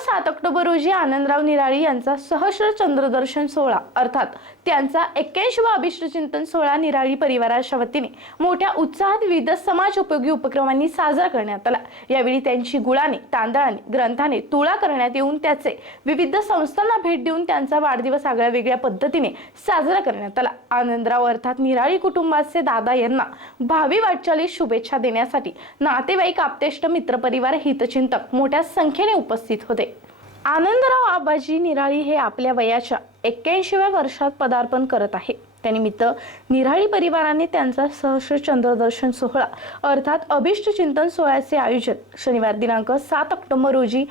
सात ऑक्टोबर रोजी आनंदराव निराळी यांचा सहस्र चंद्रदर्शन सोहळा अर्थात त्यांचा एक्क्याऐंशीवा अभिष्टचिंतन सोहळा निराळी परिवाराच्या वतीने मोठ्या उत्साहात विविध समाज उपयोगी उपक्रमांनी साजरा करण्यात आला. यावेळी त्यांची गुळाने तांदळाने ग्रंथाने तुळा करण्यात येऊन त्याचे विविध संस्थांना भेट देऊन त्यांचा वाढदिवस आगळ्या वेगळ्या पद्धतीने साजरा करण्यात आला. आनंदराव अर्थात निराळी कुटुंबाचे दादा यांना भावी वाटचाली शुभेच्छा देण्यासाठी नातेवाईक आप्तेष्ट मित्रपरिवार हितचिंतक मोठ्या संख्येने उपस्थित होते. आनंदराव आबाजी निराळी हे आपल्या वयाच्या एक्क्याऐंशीव्या वर्षात पदार्पण करत आहे. त्यानिमित्त निराळी परिवाराने त्यांचा सहर्ष चंद्रदर्शन सोहळा अर्थात अभिष्ट चिंतन सोहळ्याचे आयोजन शनिवार दिनांक सात ऑक्टोबर रोजी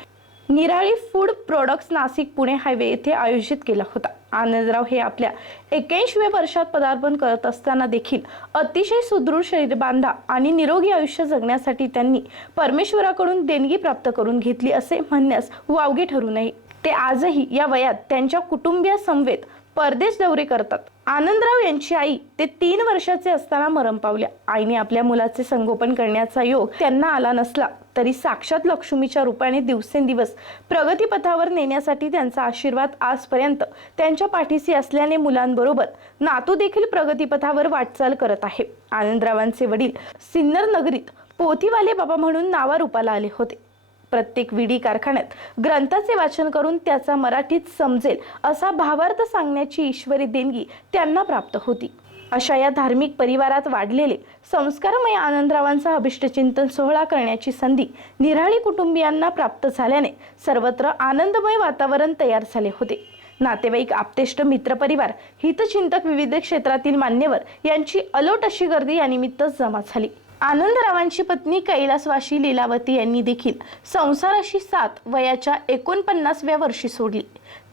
Nirali food products Nashik Pune highway येथे आयोजित केला होता. आनंदराव हे आपल्या एक्क्याऐंशीव्या वर्षात पदार्पण करत असताना देखील अतिशय सुदृढ शरीर बांधा आणि निरोगी आयुष्य जगण्यासाठी त्यांनी परमेश्वराकडून देणगी प्राप्त करून घेतली असे म्हणण्यास वावगे ठरू नये. ते आजही या वयात त्यांच्या कुटुंबियासमवेत समवेत परदेश दौरे करतात. आनंदराव यांची आई ते तीन वर्षाचे असताना मरण पावल्या. आईने आपल्या मुलाचे संगोपन करण्याचा योग त्यांना आला नसला तरी साक्षात लक्ष्मीच्या रूपाने दिवसेंदिवस प्रगतीपथावर नेण्यासाठी त्यांचा आशीर्वाद आजपर्यंत त्यांच्या पाठीशी असल्याने मुलांबरोबर नातू देखील प्रगतीपथावर वाटचाल करत आहे. आनंदरावांचे वडील सिन्नर नगरीत पोथीवाले बाबा म्हणून नावारूपाला आले होते. प्रत्येक विडी कारखान्यात ग्रंथाचे वाचन करून त्याचा मराठीत समजेल असा भावार्थ सांगण्याची ईश्वरी देणगी त्यांना प्राप्त होती. अशा या धार्मिक परिवारात वाढलेले संस्कारमय आनंदरावांचा अभिष्टचिंतन सोहळा करण्याची संधी निराळी कुटुंबियांना प्राप्त झाल्याने सर्वत्र आनंदमय वातावरण तयार झाले होते. नातेवाईक आप्तेष्ट मित्रपरिवार हितचिंतक विविध क्षेत्रातील मान्यवर यांची अलोट अशी गर्दी यानिमित्त जमा झाली. आनंदरावांची पत्नी कैलासवाशी लीलावती यांनी देखील संसाराशी सात वयाच्या एकोणपन्नासव्या वर्षी सोडली.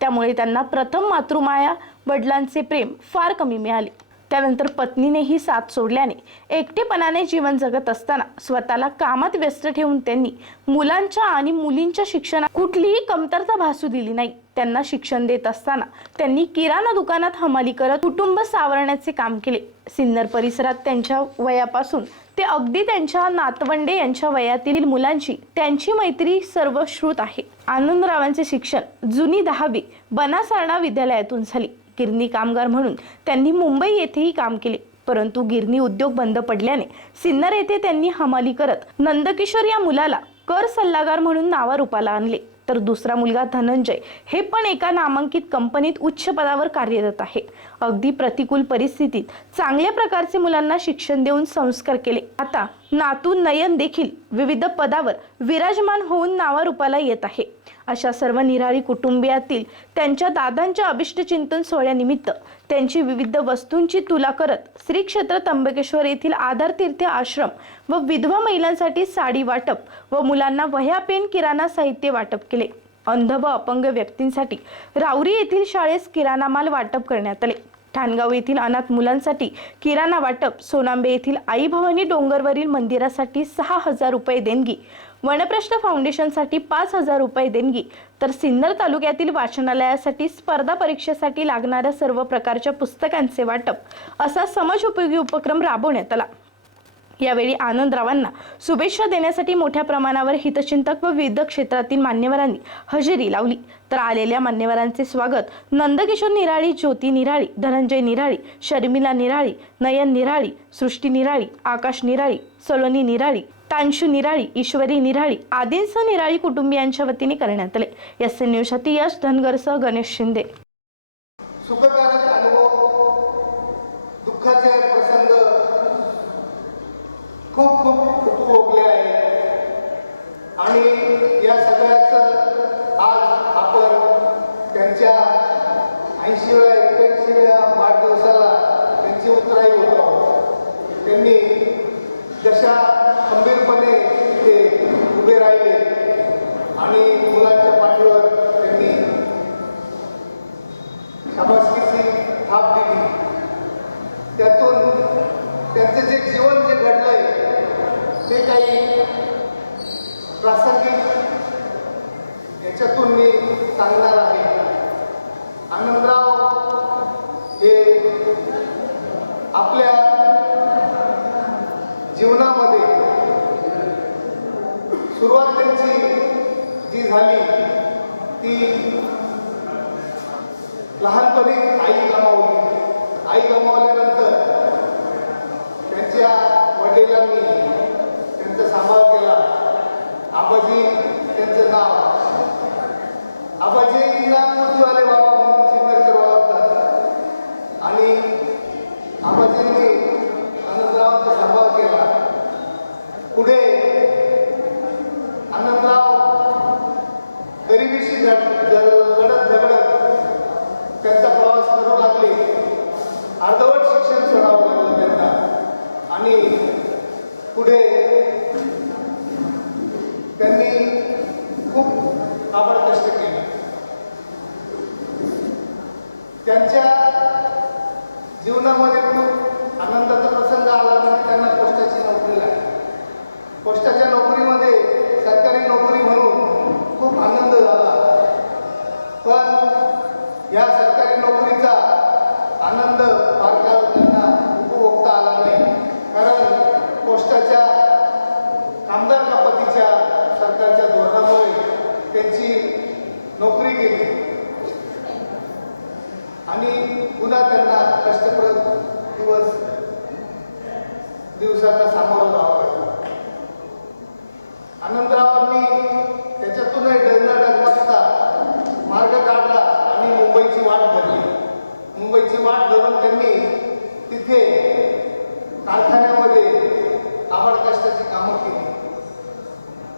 त्यामुळे त्यांना प्रथम मातृमाया वडिलांचे प्रेम फार कमी मिळाले. त्यानंतर पत्नीनेही साथ सोडल्याने एकटेपणाने जीवन जगत असताना स्वतःला कामात व्यस्त ठेवून त्यांनी मुलांच्या आणि मुलींच्या शिक्षणात कुठलीही कमतरता भासू दिली नाही. त्यांना शिक्षण देत असताना त्यांनी किराणा दुकानात हमाली करत कुटुंब सावरण्याचे काम केले. सिन्नर परिसरात त्यांच्या वयापासून ते अगदी त्यांच्या नातवंडे यांच्या वयातील मुलांची त्यांची मैत्री सर्वश्रुत आहे. आनंदरावांचे शिक्षण जुनी दहावी बनासारणा विद्यालयातून झाली. गिरणी कामगार म्हणून त्यांनी मुंबई येथेही काम केले. परंतु गिरणी उद्योग बंद पडल्याने सिन्नर येथे त्यांनी हमाली करत नंदकिशोर या मुलाला कर सल्लागार म्हणून नावारूपाला आणले. तर दुसरा मुलगा धनंजय हे पण एका नामांकित कंपनीत उच्च पदावर कार्यरत आहे. अगदी प्रतिकूल परिस्थितीत चांगल्या प्रकारचे मुलांना शिक्षण देऊन संस्कार केले. आता नातू नयन देखील विविध पदावर विराजमान होऊन नावारूपाला येत आहे. अशा सर्व निराळी कुटुंबियातील त्यांच्या दादांच्या अभिष्टचिंतन सोहळ्यानिमित्त त्यांची विविध वस्तूंची तुला करत श्री क्षेत्र त्र्यंबकेश्वर येथील आधार तीर्थ आश्रम व विधवा महिलांसाठी साडी वाटप व मुलांना वह्या पेन किराणा साहित्य वाटप केले. अंध व अपंग व्यक्तींसाठी राऊरी येथील शाळेस किराणा माल वाटप करण्यात आले. ठाणगाव येथील अनाथ मुलांसाठी किराणा वाटप सोनांबे येथील आई भवानी डोंगरवरील मंदिरासाठी सहा हजार रुपये देणगी वनप्रश्न फाउंडेशनसाठी पाच हजार रुपये देणगी तर सिन्नर तालुक्यातील वाचनालयासाठी स्पर्धा परीक्षेसाठी लागणाऱ्या सर्व प्रकारच्या पुस्तकांचे वाटप असा समाज उपयोगी उपक्रम राबवण्यात आला. यावेळी आनंदरावांना शुभेच्छा देण्यासाठी मोठ्या प्रमाणावर हितचिंतक व विविध क्षेत्रातील मान्यवरांनी हजेरी लावली. तर आलेल्या मान्यवरांचे स्वागत नंदकिशोर निराळी ज्योती निराळी धनंजय निराळी शर्मिला निराळी नयन निराळी सृष्टी निराळी आकाश निराळी सलोनी निराळी तांशू निराळी ईश्वरी निराळी आदींसह निराळी कुटुंबियांच्या वतीने करण्यात आले. एस एन न्यूजसाठी यश धनगरसह गणेश शिंदे. खूप खूप उपभोगले आहेत आणि या सगळ्याचं आज आपण त्यांच्या ऐंशीव्या एक्क्याऐंशीव्या वाढदिवसाला त्यांची उतराई होत आहोत. त्यांनी जशा जी झाली ती लहानपणी आई गमावली. आई गमावल्यानंतर त्यांच्या वडिलांनी त्यांचा सांभाळ केला. आबाजी त्यांचं नाव. आबाजी वाट धरून त्यांनी तिथे कारखान्यामध्ये आभाड कामं केली.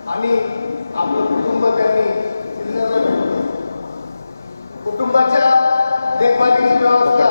आणि आपलं कुटुंब त्यांनी जिल्ह्याला मिळवलं कुटुंबाच्या देखभालीची व्यवस्था